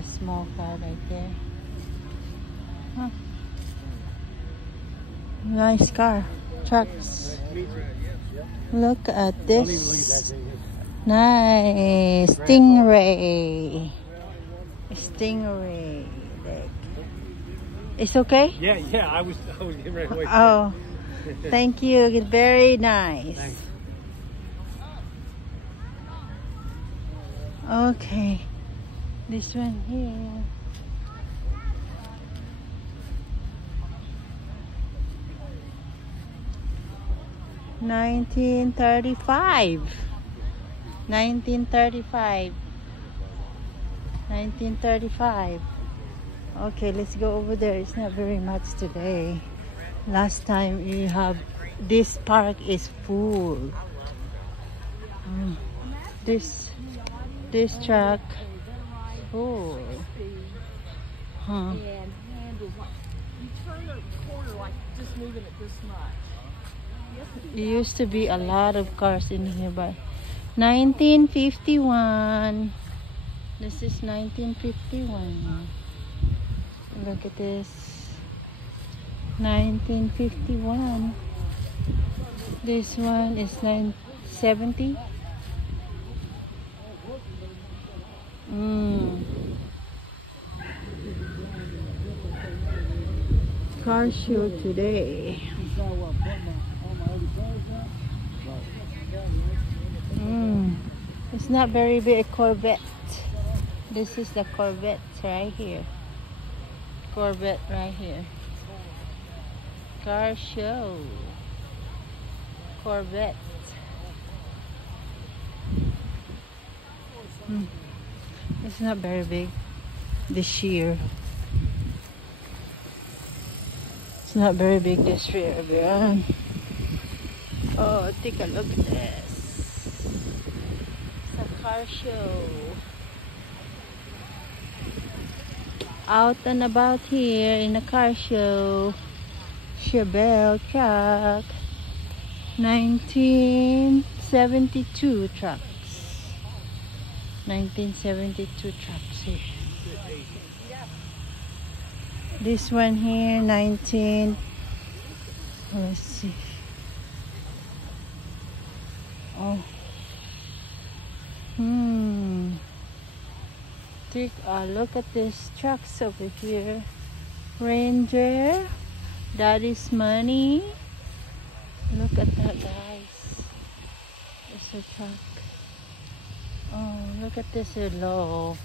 a small car right there. Huh. Nice car. Trucks. Look at this. Nice. Stingray. Stingray. It's okay? Yeah, I was getting ready to wait. Oh, thank you. It's very nice. Thanks. Okay. This one here. $1935. 1935. Okay, let's go over there. It's not very much today. Last time we have this park is full. This truck full. Huh. And handle like you turn the corner like just moving it this much. There used to be a lot of cars in here, but 1951. This is 1951. Look at this. 1951. This one is 970. Car show today. It's not very big. A Corvette. This is the Corvette right here. Corvette right here. Car show. Corvette. It's not very big this year. It's not very big this year, everyone. Oh, take a look at this. It's a car show. Out and about here in a car show. Chevelle truck. 1972 trucks. 1972 trucks here. This one here, let's see. Oh. Take a look at these trucks over here. Ranger. Daddy's Money. Look at that, guys. It's a truck. Oh, look at this low.